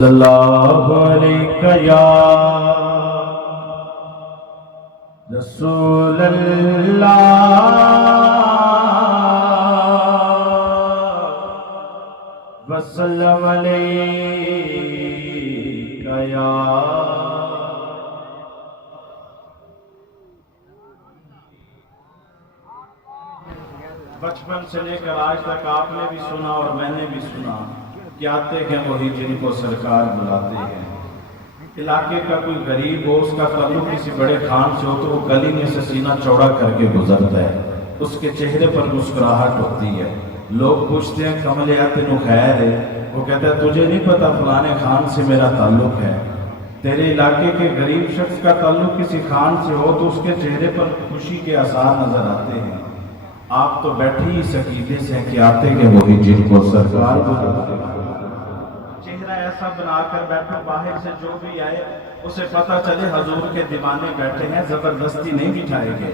सल्लल्लाहु अलैहि या रसूल अल्लाह वसल्लम अलैका या बचपन से लेकर आज तक आपने भी सुना और मैंने भी सुना कि आते हैं वही जिनको सरकार बुलाते हैं। इलाके का कोई गरीब हो, उसका ताल्लुक किसी बड़े खान से हो तो वो गली में से सीना चौड़ा करके गुजरता है, उसके चेहरे पर मुस्कुराहट होती है। लोग पूछते हैं कमलिया तेनू खैर है, वो कहता है तुझे नहीं पता फलाने खान से मेरा ताल्लुक है। तेरे इलाके के गरीब शख्स का ताल्लुक किसी खान से हो तो उसके चेहरे पर खुशी के आसार नजर आते हैं। आप तो बैठे ही सकीदे से हैं कि आते हैं वही जिनको सरकार बुलाते हैं। चेहरा ऐसा बनाकर बैठो बाहर से जो भी आए उसे पता चले हजूर के दीवाने बैठे हैं, जबरदस्ती नहीं बिठाएंगे।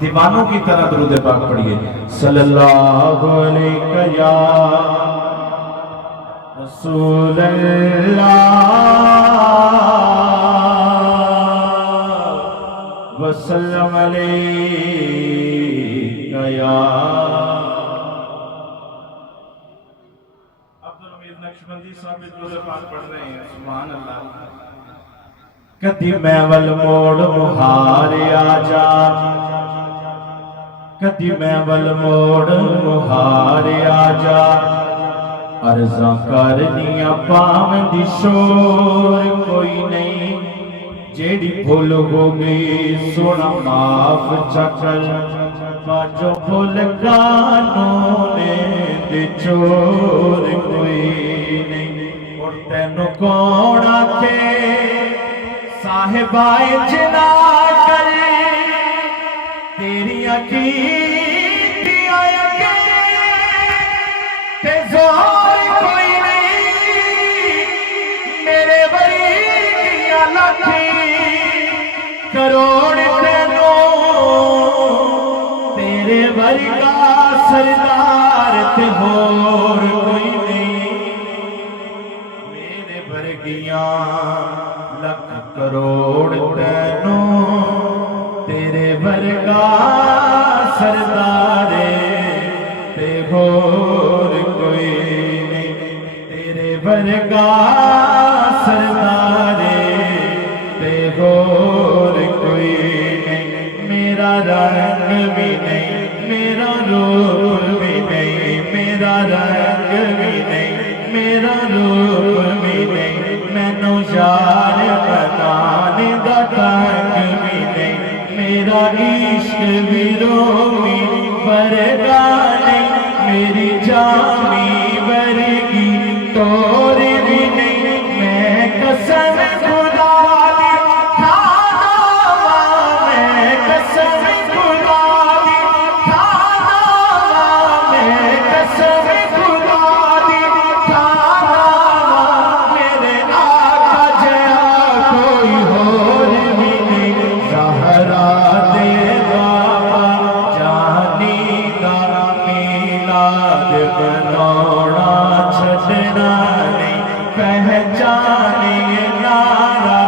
दीवानों की तरह दुरूद पाक पढ़िए। सल्लल्लाहु अलैहि या रसूल अल्लाह वसल्लम अलैका या नक्शबंदी साहब दुरूद पाक पढ़ रहे हैं। सुभान अल्लाह। कदी मैं वल मोड़ मुहार आजा, कदी मैं वल मोड़ मुहार आजा, अर्ज़ां करनियां पावंदी शोर कोई नहीं, जेड़ी भुल हो गई सोना माफ चकल, बाजो भुल कानूने दे चोर कोई नहीं। और तेनू कौन आखे साहिबाए जिना कर, तेरियां कीतियां अगे ते ज़ोर कोई नहीं, मेरे वर्गियां लाखी करोड़ तेनू तेरे वर्गा सरदार ते होर कोई नहीं, मेरे वर्गियां लख करोड़ तेनू तेरे वर्गा सरदार ते होर कोई नहीं, तेरे वर्गा सरदार ते होर कोई नहीं। मेरा रंग भी नहीं, मेरा रूप भी नहीं, मेरा रंग भी नहीं, मेरा रूप भी नहीं, मैनू यार बनाने दा ढंग भी नहीं, मेरा इश्क भी रोमी वर्गा नहीं, मेरी जामी वर्गी तोर भी नहीं। मैं कसम खुदा दी खाना वा, मैं कसम खुदा दी खाना वा, मैं कसम खुदा दी खाना वा, मेरे आका जया कोई होर भी नहीं। ज़हरा दे बाबा जानी दा मीलाद बनौना छड़ना नहीं, पहचानिए नारा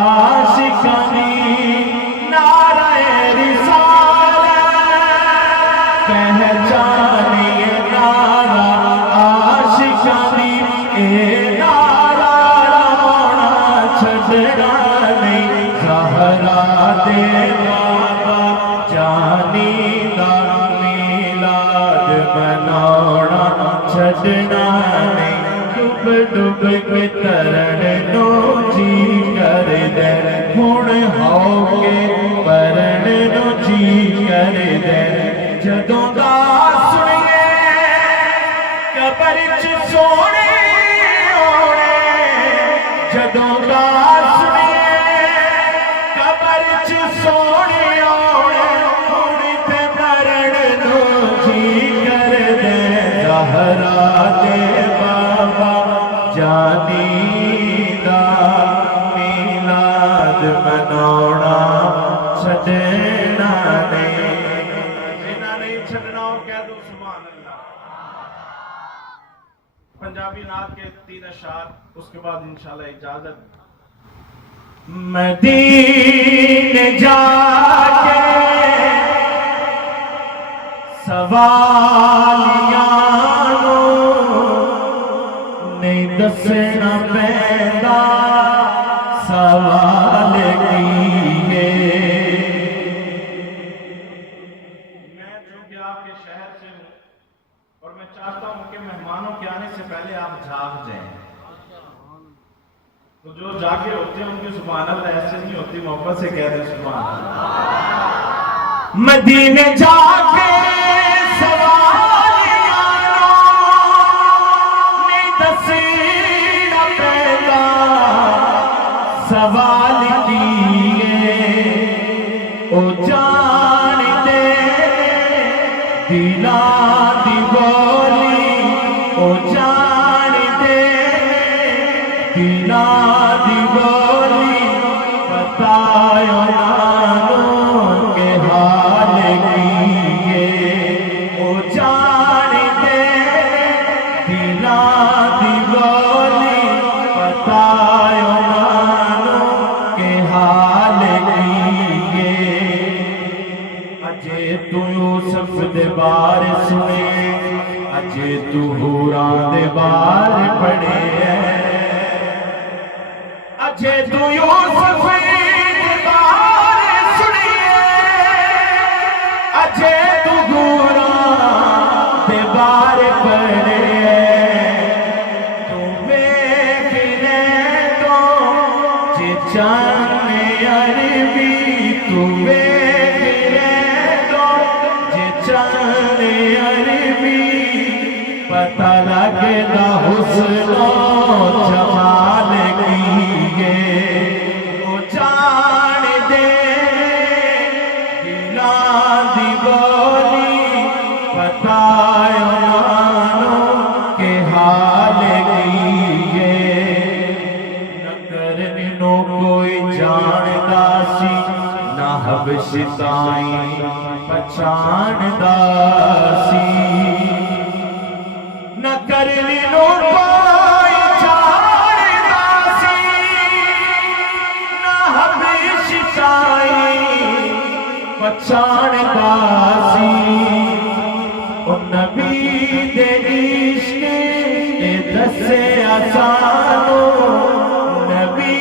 आशिकानी, नारा रिसालत, पहचानिए नारा आशिकानी, ए नारा रवाना छड़ना नहीं। ज़हरा दे बाबा जानी दा मीलाद बनौना छड़ना नहीं, डुब डुब के तरन नो जी कर दे, हुण हो के परन नो जी कर दे। जदों दा सुनिए कबर च सोने आने, जदों दा सुनिए कबर च सोने आने, हुण ते मरण नो जी कर दे। ज़हरा दे बाबा जानी दा मीलाद मनौना छड़ना नहीं, जिन्हां नहीं छड़ना कह दो सुभान अल्लाह। پنجابی نعت کے 3 اشعار، اس کے بعد انشاءاللہ اجازت۔ مدینے جا کے سوالیاں نہیں دسنا پیندا سوال کیے۔ میں چونکہ آپ کے شہر سے ہوں اور میں چاہتا ہوں کہ مہمانوں کے آنے سے پہلے آپ جاگ جائیں، تو جو جاگے ہوتے ہیں ان کی سبحان اللہ ایسے نہیں ہوتی، محبت سے کہہ دیں سبحان اللہ۔ مدینے جا کے سوالیاں نہیں دسنا پیندا سوال کیے۔ او جان دے دلاں دی بولی، او جان دے دلاں دی بولی، پتہ انہاں کے حال کیے۔ او جان دے دلاں دی بولی، پتہ انہاں کے حال کیے۔ اجے تو یوسف دے بارے سنے، اجے تو حوراں دے بارے پڑھے، اجے تو یوسف دے بارے سنیے، اجے تو حوراں دے بارے پڑھے۔ تو ویکھ لے تو جے چانے عربی، تو ویکھ لے تو جے چانے عربی، پتہ لگدا حسن و جمال کیے۔ او جان دے دلاں دی بولی، پتہ انہاں کے حال کیے۔ نہ کرنی نو کوئی جاندا سی، نہ حبشی تائیں پچھاندا سی، نہ کرنی نو کوئی جاندا سی، نہ حبشی تائیں پچھاندا سی۔ او نبی دے عشق اے دسیا سانو، نبی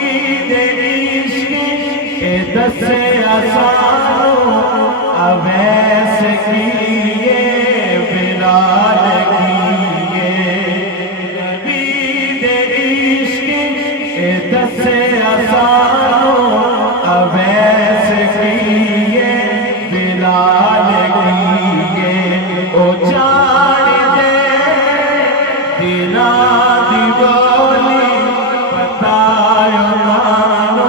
دے عشق اے دسیا سانو، اویس کیے بلال کیے۔ نبی دے عشق اے دسیا سانو، اویس کیے بلال کیے۔ او جان دے دلاں دی بولی، پتہ انہاں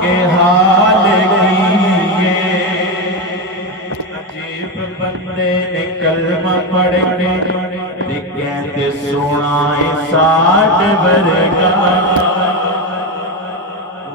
کے حال کیے۔ عجیب بندے نے کلمہ پڑھ کے تے کہندے سونا ہے ساڈ ورگا،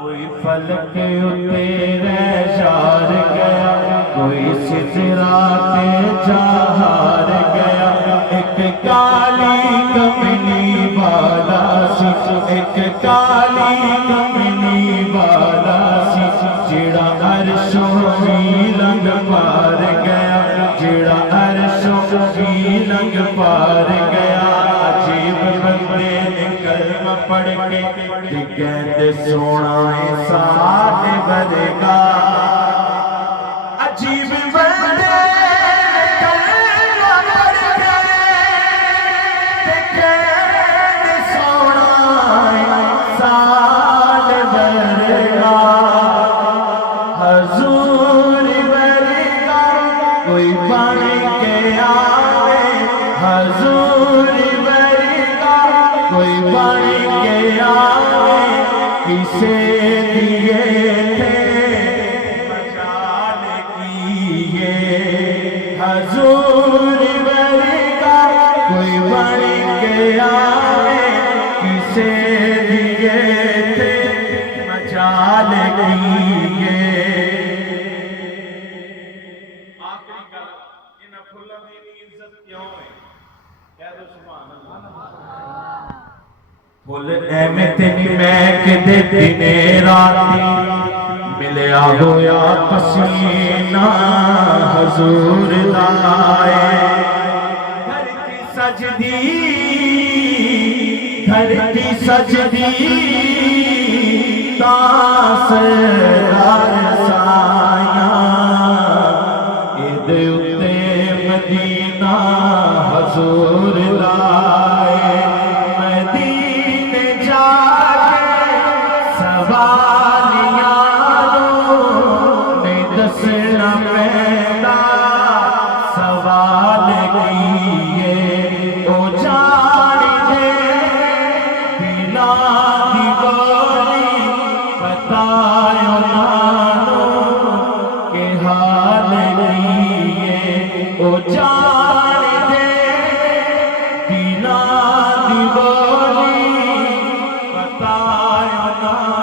کوئی فلک اتے رہ جار گیا، کوئی سدرا تے جہار گیا۔ ایک کالی کمنی والا سی، ایک کالی کمنی والا سی، جڑا عرشوں بھی لنگ پار گیا، جڑا عرشوں بھی لنگ پار گیا۔ عجیب بندے نے کلمہ پڑھ کے تے کہندے سونا ہے ساڈ ورگا۔ عجیب بندے نے کلمہ پڑھ کے تے کہندے سونا ہے ساڈ ورگا۔ حضور ورگا کوئی بن کے آوے، حضور ورگا کوئی بن کے آوے، کسے دیے تھے مجال کیے۔ حضور ورگا کوئی بن کے آوے، کسے دیے تھے مجال کیے۔ آخری گل، انہاں پھلاں دی عزت کیوں ہے؟ کہہ دو سبحان اللہ۔ کدے دنے راتی ملیا ہویا پسینہ حضور لائے دھرتی سجدی سرکار سایاں اید اتے مدینہ حضور لائے مدینے جا کے سوالیاں نے دسنا پیدا سوال کیے او جان دے بلا دی گولی بتائیو نانو کہ حال کیے او جان دے بلا دی گولی بتائیو نانو